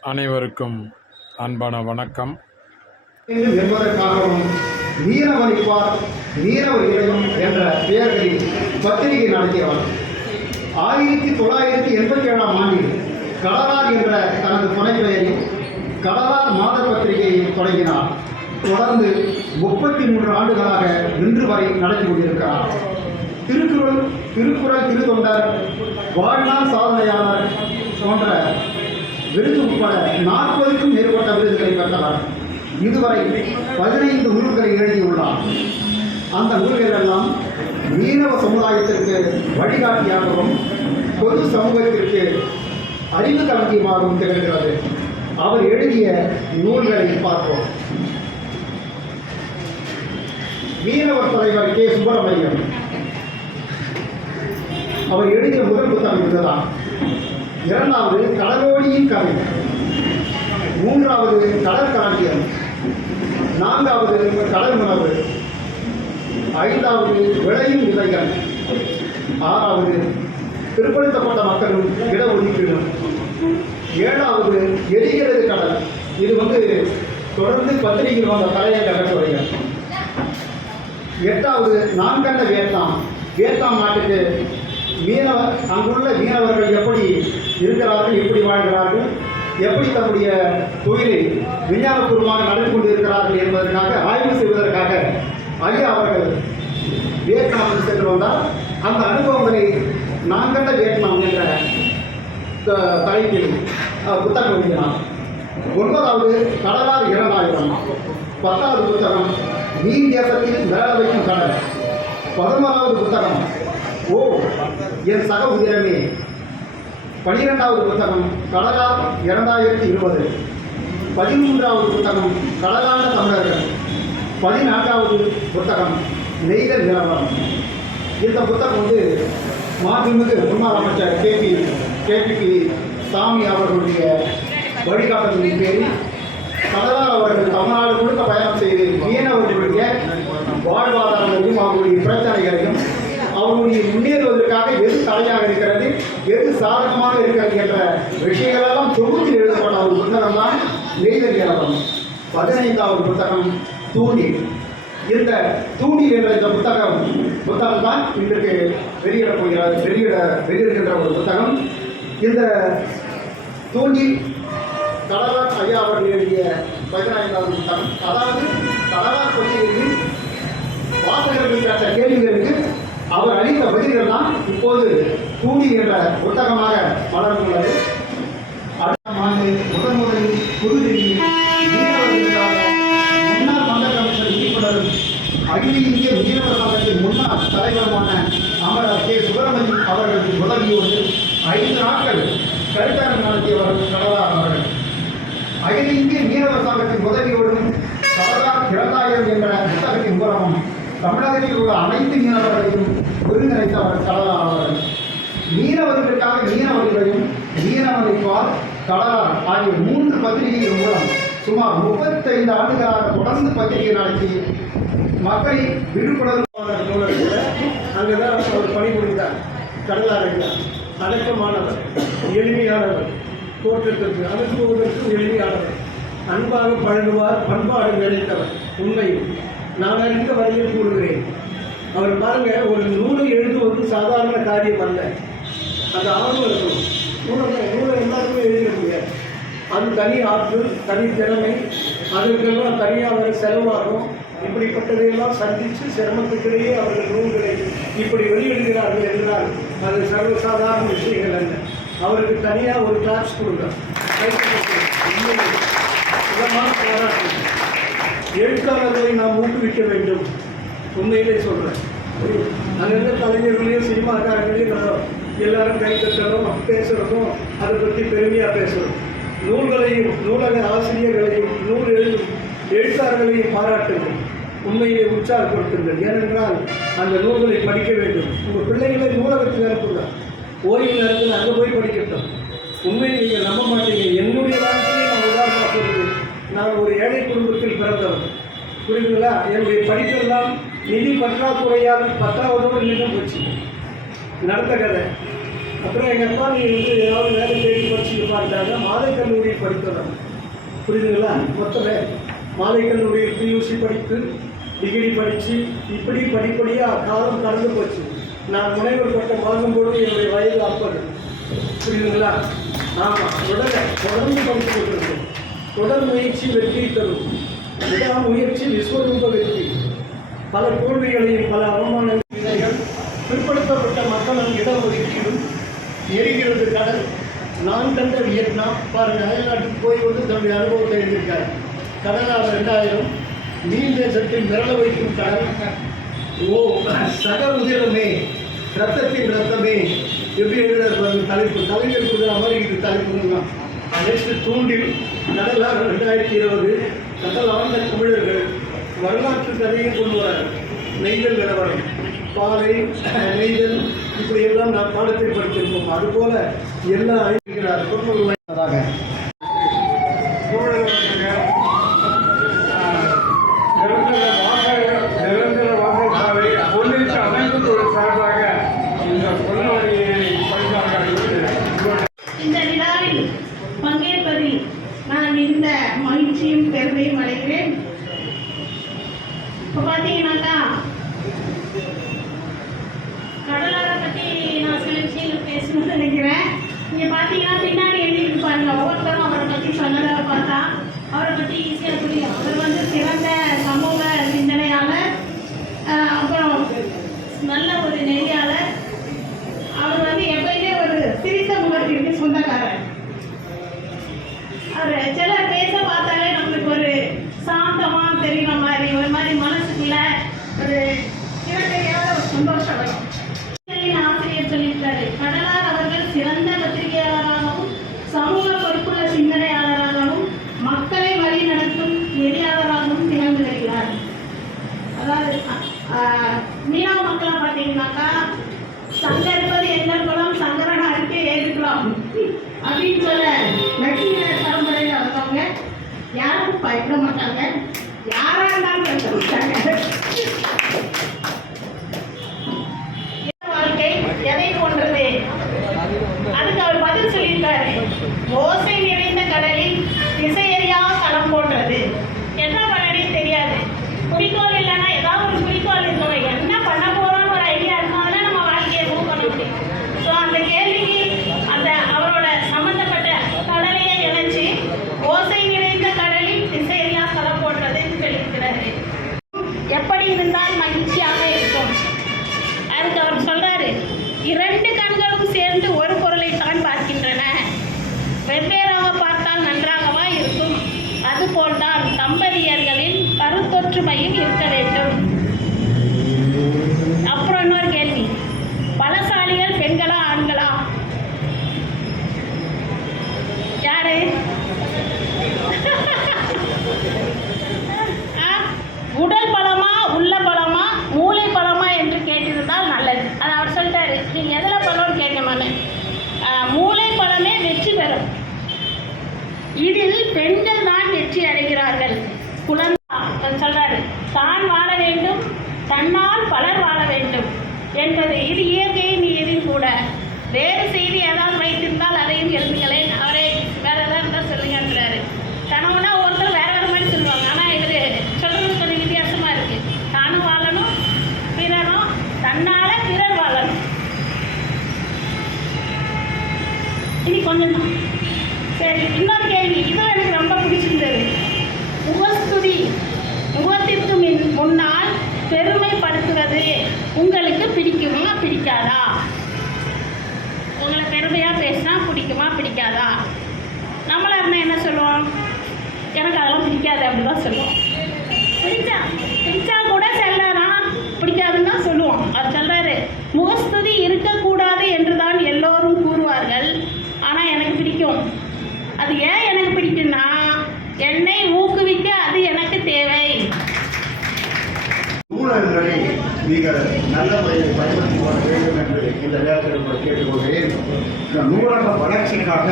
அனைவருக்கும் அன்பான வணக்கம். என்பதற்காகவும் நீரவரிப்பார் நீரவ இறைவன் என்ற பெயர்களில் பத்திரிகை நடத்தியவர் ஆயிரத்தி தொள்ளாயிரத்தி எண்பத்தி ஏழாம் ஆண்டில் கடலார் என்ற தனது புனைப்பெயரில் கடலார் மாத பத்திரிகையை தொடங்கினார். தொடர்ந்து முப்பத்தி மூன்று ஆண்டுகளாக இன்று வரை நடத்தி கொண்டிருக்கிறார். திருக்குறள் திருக்குறள் திருத்தொண்டர் வாழ்நாள் சாதனையாளர் போன்ற விருது உட்பட நாற்பதுக்கும் மேற்பட்ட விருதுகளை பெற்றவர் இதுவரை பதினைந்து நூல்களை எழுதியுள்ளார். அந்த நூல்கள் எல்லாம் மீனவ சமுதாயத்திற்கு வழிகாட்டியாகவும் பொது சமூகத்திற்கு அறிவு களஞ்சியமாகவும் திகழ்கிறது. அவர் எழுதிய நூல்களை பார்ப்போம். மீனவர் தலைவர் கே. சுப்பிரமணியம். அவர் எழுதிய முதல் புத்தகம் இதுதான். இரண்டாவது கடலோடியின் கதை. மூன்றாவது கடற்காட்டியம் நான்காவது கடல் உணவு ஐந்தாவது விளையும் விதைகள் ஆறாவது பிற்படுத்தப்பட்ட மக்களும் இடஒதுக்கீடு ஏழாவது எரிகிறது கடல். இது வந்து தொடர்ந்து பத்திரிகையில் வந்த பழைய கட்டுரைகள் எட்டாவது நான் கண்ட வியட்நாம். வியட்நாம் நாட்டுக்கு மீனவ அங்குள்ள மீனவர்கள் எப்படி இருக்கிறார்கள் எப்படி வாழ்கிறார்கள் எப்படி தம்முடைய தொழிலை விஞ்ஞானபூர்வமாக நடந்து கொண்டிருக்கிறார்கள் என்பதற்காக ஆய்வு செய்வதற்காக ஐயா அவர்கள் வியட்நாமுக்கு சென்று வந்தால் அந்த அனுபவங்களை நான் கண்ட வியட்நாம் என்ற த- தலைப்பில் புத்தகம் எழுதினார். ஒன்பதாவது கடலார் இரண்டாயிரம். பத்தாவது புத்தகம் நீ தேசத்தில் மேல வைக்கும் கடல். பதினோராவது புத்தகம் ஓ என் சக உதிரமே பனிரெண்டாவது புத்தகம் கடலார் இரண்டாயிரத்தி இருபது. பதிமூன்றாவது புத்தகம் கடலான தமிழர்கள். பதினான்காவது புத்தகம் நெய்தல் நிலவரம். இந்த புத்தகம் வந்து மாண்புமிகு முன்னாள் அமைச்சர் கேபி கேபிபி சாமி அவர்களுடைய வழிகாட்டுதலின் பேரில் கடலார் அவர்கள் தமிழ்நாடு முழுக்க பயணம் செய்து மீனவர்களுடைய வாழ்வாதாரங்களையும் அவர்களுடைய பிரச்சனைகளையும் அவர்களுடைய முன்னேறுவதற்காக எது தடையாக இருக்கிறது எது சாதகமாக இருக்கிறது என்ற விஷயங்களெல்லாம் தொகுத்து எழுதப்பட்ட ஒரு புத்தகம் தான் நெய்தல் பதினைந்தாவது புத்தகம் தூண்டில். இந்த தூண்டில் என்ற இந்த புத்தகம் புத்தகம் தான் இன்றைக்கு வெளியிட போகிறார் வெளியிட வெளியிடுகின்ற ஒரு புத்தகம். இந்த தூண்டில் கடலார் ஐயா அவர்கள் எழுதிய பதினைந்தாவது புத்தகம். அதாவது இப்போது கூடி என்ற புத்தகமாக வளர்ந்துள்ளது. அடுத்த ஆண்டு முதன் முதலில் புதுதில்லி முன்னாள் மண்டல கமிஷன் உறுப்பினரும் அகில இந்திய மீனவர் சங்கத்தின் முன்னாள் தலைவருமான அமரர் கே. சுப்பிரமணியம் அவர்களுக்கு உதவியோடு ஐந்து நாட்கள் கருத்தரங்கம் நடத்தியவர் கடலார் அவர்கள். அகில இந்திய மீனவர் சங்கத்தின் உதவியோடும் கடலார் இரண்டாயிரம் என்ற புத்தகத்தின் மூலமும் தமிழகத்தில் உள்ள அனைத்து மீனவர்களையும் ஒருங்கிணைத்தவர் கடலார் அவர்கள் மீனவர்களுக்காக மீனவர்களையும் மீனவரைப்பால் கடலார் ஆகிய மூன்று பத்திரிகைகள் மூலம் சுமார் முப்பத்தைந்து ஆண்டுகளாக தொடர்ந்து பத்திரிகை நடத்தி மக்களை விழிப்புணர்வு கூட அங்கே தான் அவர் பணிபுரிந்தார் கடலாரையில் அடக்கமானவர் எளிமையானவர் தோற்றத்திற்கு அனுப்புவதற்கு எளிமையானவர் அன்பாக பழகுவார் பண்பாடு நினைத்தவர் உண்மையில் நான் அறிந்த வரையில் கூறுகிறேன் அவர் பாருங்க ஒரு நூலை எழுதுவது சாதாரண காரியம் அல்ல. அது ஆர்வம் இருக்கும். நூலை நூலை எல்லாருமே எழுதிட முடியாது. அது தனி ஆற்றல் தனி திறமை அதற்கெல்லாம் தனியாக அவர் செலவாகும். இப்படிப்பட்டதையெல்லாம் சந்தித்து சிரமத்துக்கிடையே அவர்கள் நூல்களை இப்படி வெளியிடுகிறார்கள் என்றால் அது சர்வசாதாரண விஷயங்கள் அல்ல. அவருக்கு தனியாக ஒரு கிளாஸ் கொடுங்க. எழுத்தாளர்களை நாம் ஊக்குவிக்க வேண்டும். உண்மையிலே சொல்கிறேன் அங்கங்க கலைஞர்களையும் சினிமாக்காரங்களையும் நான் எல்லாரும் கை தட்டணும் பேசுகிறதும் அதை பற்றி பெருமையாக பேசுகிறோம் நூல்களையும் நூலக ஆசிரியர்களையும் நூல் எழுதும் எழுத்தாளர்களையும் பாராட்டுங்கள். உண்மையிலே உற்சாகப்படுத்துங்கள். ஏனென்றால் அந்த நூல்களை படிக்க வேண்டும். உங்கள் பிள்ளைகளை நூலகத்தில் அனுப்புங்க. ஓய்வு நேரத்தில் அங்கே போய் படிக்கட்டும். உண்மையை நீங்கள் நம்ப மாட்டீங்க. என்னுடைய வாழ்க்கையை நான் உதாரணமாக நான் ஒரு ஏழை குடும்பத்தில் பிறந்தவன். புரியுதுங்களா? என்னுடைய படிப்பெல்லாம் நிதி பற்றாக்குறையால் பத்தாவதோடு நின்று போச்சு. நடந்த கதை. அப்புறம் எங்கள் அப்பா நீ வந்து ஏதாவது வேலை தேடி படிச்சுட்டு பார்த்தாங்க மாலை கல்லூரியில் படித்தவன் புரியுதுங்களா? மொத்தமே மாலை கல்லூரியில் பியூசி படித்து டிகிரி படித்து இப்படி படிப்படியாக காலம் கடந்து போச்சு. நான் முனைவர் பட்டம் வாங்கும்போது என்னுடைய வயது அப்பது புரியுதுங்களா? ஆமாம் தொடர தொடர்ந்து படித்து கொண்டிருக்கேன் தொடர் முயற்சி வெற்றி தரும். முயற்சி விஸ்வரூப வெற்றி பல தோல்விகளையும் பல அவமானங்கள் பிற்படுத்தப்பட்ட மக்களும் இடஒதுக்கீடும் எரிகிறது கடல். நான் கண்ட வியட்நாம் பாருங்க அயல்நாட்டுக்கு போய் வந்து தன்னுடைய அனுபவத்தை எழுதியிருக்கார். கடலாக ரெண்டாயிரம் நீல் தேசத்தில் மிரள வைக்கும் கடல். ஓ சக உதிரமே ரத்தத்தின் ரத்தமே எப்படி எழுதுறாரு தலைப்பு. கலைஞர் குதிரை தலைப்பு தான். நெக்ஸ்ட் தூண்டில் கடலாக ரெண்டாயிரத்தி இருபது கடல் ஆண்ட தமிழர்கள் வரலாற்று கதையை கொண்டு வர நெய்தல் நிலவரம் பாலை நெய்தல் இப்படியெல்லாம் நான் பாடத்தை படித்திருப்போம். அதுபோல எல்லாம் அழைக்கிறார் எழுதிட்டு ஒவ்வொருத்தரும் அவரை பற்றி சொன்னதை பார்த்தா அவரை பற்றி ஈஸியாக புரியும். அவர் வந்து சிறந்த சமூக சிந்தனையாளர். அப்புறம் நல்ல ஒரு நெறியாளர். அவர் வந்து எப்பயுமே ஒரு சிரித்த முகத்திற்கு சொந்தக்காரர். அவர் சிலர் பேச பார்த்தாலே நம்மளுக்கு ஒரு சாந்தமாக தெரியுற மாதிரி ஒரு மாதிரி மனசுக்குள்ள ஒரு இறக்கையாத ஒரு சந்தோஷம் வரும். விட மாட்டாங்க. யாரா இருந்தாலும் இருக்க வேண்டும். அப்புறம் இன்னொரு கேள்வி. பலசாலிகள் பெண்களா ஆண்களா? யாரு? உடல் பலமா உள்ள பலமா மூளை பலமா என்று கேட்டிருந்தால் நல்லது. அது அவர் சொல்லிட்டாரு. நீங்க எதுல பலம்னு கேட்க மூளை பலமே வெற்றி பெறும். இதில் பெண்கள் தான் வெற்றி அடைகிறார்கள். குழந்தை அவர் சொல்றாரு தான் வாழ வேண்டும் தன்னால் பலர் வாழ வேண்டும் என்பது இது இயற்கையின் நீதியும் கூட. வேறு செய்தி ஏதாவது வைத்திருந்தால் அதையும் எழுதுங்களேன். அவரே வேற ஏதாவது இருந்தால் சொல்லுங்கன்றாரு. கணவனா ஒருத்தர் வேற வேற மாதிரி சொல்லுவாங்க. ஆனால் இது சொல்றது கொஞ்சம் வித்தியாசமா இருக்கு. தானும் வாழணும் பிறரும் தன்னால பிறர் வாழணும். இனி கொஞ்சம் தான். சரி இன்னொரு கேள்வி. இதுவும் எனக்கு ரொம்ப பெருமைப்படுத்துவது உங்களுக்கு பிடிக்குமா பிடிக்காதா? உங்களை பெருமையாக பேசினா பிடிக்குமா பிடிக்காதா? நம்மளா இருந்தால் என்ன சொல்லுவோம்? எனக்கு அதெல்லாம் பிடிக்காது அப்படி தான் சொல்லுவோம். பிடிச்சா பிடிச்சா கூட செல்லலாம் பிடிக்காதுன்னு தான் சொல்லுவோம் அவர் சொல்றாரு முகஸ்துதி இருக்கக்கூடாது என்று தான் எல்லோரும் கூறுவார்கள் ஆனால் எனக்கு பிடிக்கும் அது ஏன் எனக்கு பிடிக்கும்னா என்னை ஊக்குவிக்க அது எனக்கு தேவை நூலகங்களை நீங்கள் நல்ல முறையை பயன்படுத்திக் கொள்ள வேண்டும் என்று இந்த நேரத்தில் உங்களை கேட்டுக்கொள்கிறேன். இந்த நூலக வளர்ச்சிக்காக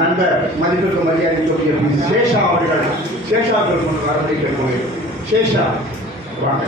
நண்பர் மதிப்பிற்கு மரியாதைக்குரிய பி. சேஷா அவர்கள் சேஷா அவர்கள் கொண்டு வரதை கேட்கிறேன் சேஷா வாங்க.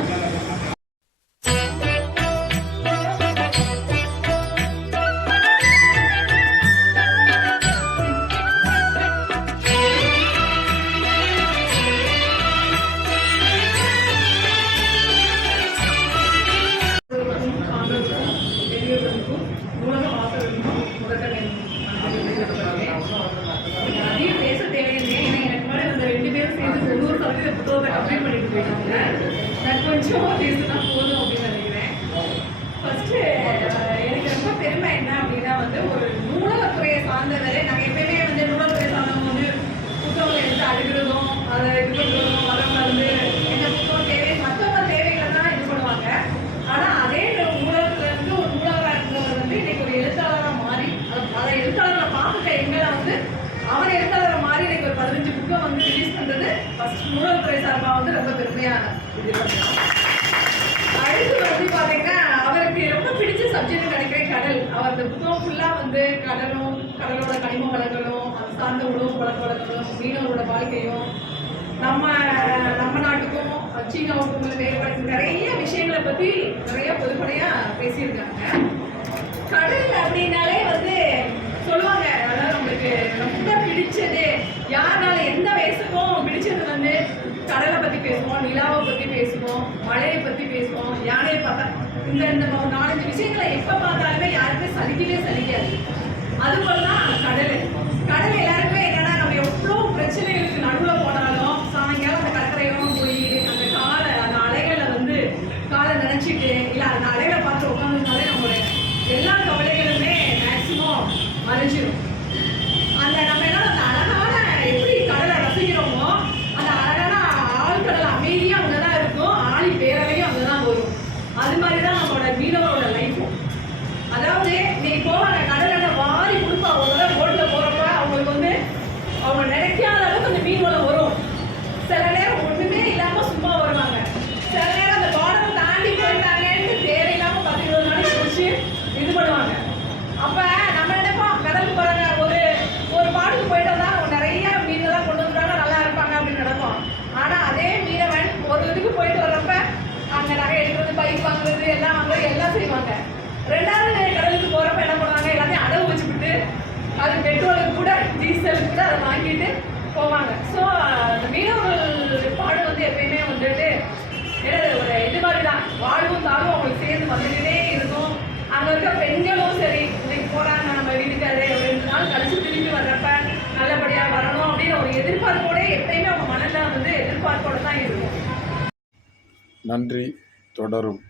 சப்ஜெக்ட் கிடைக்கிற கடல். அவர் அந்த புத்தகம் ஃபுல்லாக வந்து கடலும் கடலோட கனிம வளங்களும் அது சார்ந்த உணவு பழக்க மீனவரோட வாழ்க்கையும் நம்ம நம்ம நாட்டுக்கும் சீனாவுக்கும் உள்ள வேறுபாடு நிறைய விஷயங்களை பற்றி நிறைய பொதுப்படையாக பேசியிருக்காங்க. கடல் அப்படின்னாலே வந்து சொல்லுவாங்க அதாவது நம்மளுக்கு ரொம்ப பிடிச்சது யாருனால எந்த வயசுக்கும் பிடிச்சது வந்து கடலை பத்தி பேசுவோம் நிலாவை பத்தி பேசுவோம் மழையை பத்தி பேசுவோம் யானையை பார்த்தா இந்த இந்த நாலஞ்சு விஷயங்களை எப்ப பார்த்தாலுமே யாருமே சலிக்கவே சலிக்காது. அதுபோலதான் கடல். கடல் எல்லாருக்குமே என்னன்னா நம்ம எவ்வளோ பிரச்சனைகளுக்கு நடுவில் போனாலும் சாயங்காலம் அந்த கடற்கரையோட போய் அந்த காலை அந்த அலைகளை வந்து காலை நினைச்சிட்டு இல்ல அந்த அலைகளை பார்த்து உட்காந்துருந்தாலே நம்மளோட எல்லா கவலைகளுமே மேக்சிமம் மறைஞ்சிடும் அந்த நம்ம என்ன அந்த அழகான எப்படி கடலை ரசிக்கிறோமோ அந்த அழகான ஆழ்கடல் அமைதியும் அங்கே தான் இருக்கும் ஆழி பேரவையும் அங்கே தான் வரும் அது மாதிரி தான் நம்மளோட மீனவரோட லைஃப்பும் அதாவது இன்னைக்கு போவாங்க கடலை வாரி கொடுப்பா ஒரு தடவை போட்டில் போகிறப்ப அவங்களுக்கு வந்து அவங்க நினைக்காத அளவுக்கு அந்த மீன் வளம் வரும் சில நேரம் ஒண்ணுமே இல்லாம சும்மா வருவாங்க சில நேரம் அந்த பார்டர் தாண்டி போயிட்டாங்கன்னு தேவையில்லாம பத்து இருபது நாளைக்கு குடிச்சு இது பண்ணுவாங்க அப்ப நம்ம நினைப்போம் கடலுக்கு போறாங்க ஒரு ஒரு பாட்டுக்கு போயிட்டு வந்தா அவங்க நிறைய மீன்கள்லாம் கொண்டு வந்துட்டாங்க நல்லா இருப்பாங்க அப்படின்னு நினைப்போம் ஆனா அதே மீனவன் ஒரு இதுக்கு போயிட்டு வர்றப்ப அங்க நகை எடுக்கிறது பைக் வாங்குறது எல்லாம் வாங்குறது எல்லாம் செய்வாங்க ரெண்டாவது கடலுக்கு போறப்ப என்ன பண்ணுவாங்க எல்லாத்தையும் அடவு வச்சுக்கிட்டு அது பெட்ரோலுக்கு கூட டீசலுக்கு கூட அதை வாங்கிட்டு போவாங்க ஸோ அந்த மீனவர்கள் பாடு வந்து எப்பயுமே வந்துட்டு என்னது ஒரு இது மாதிரி தான் வாழ்வும் தாழ்வும் அவங்களுக்கு சேர்ந்து வந்துக்கிட்டே இருக்கும் அங்கே இருக்க பெண்களும் சரி இன்னைக்கு போகிறாங்க நம்ம வீட்டுக்காரு ஒரு ரெண்டு நாள் கழிச்சு திரும்பி வர்றப்ப நல்லபடியாக வரணும் அப்படின்னு ஒரு எதிர்பார்ப்போட எப்பயுமே அவங்க மனதில் வந்து எதிர்பார்ப்போடு தான் இருக்கும். நன்றி தொடரும்.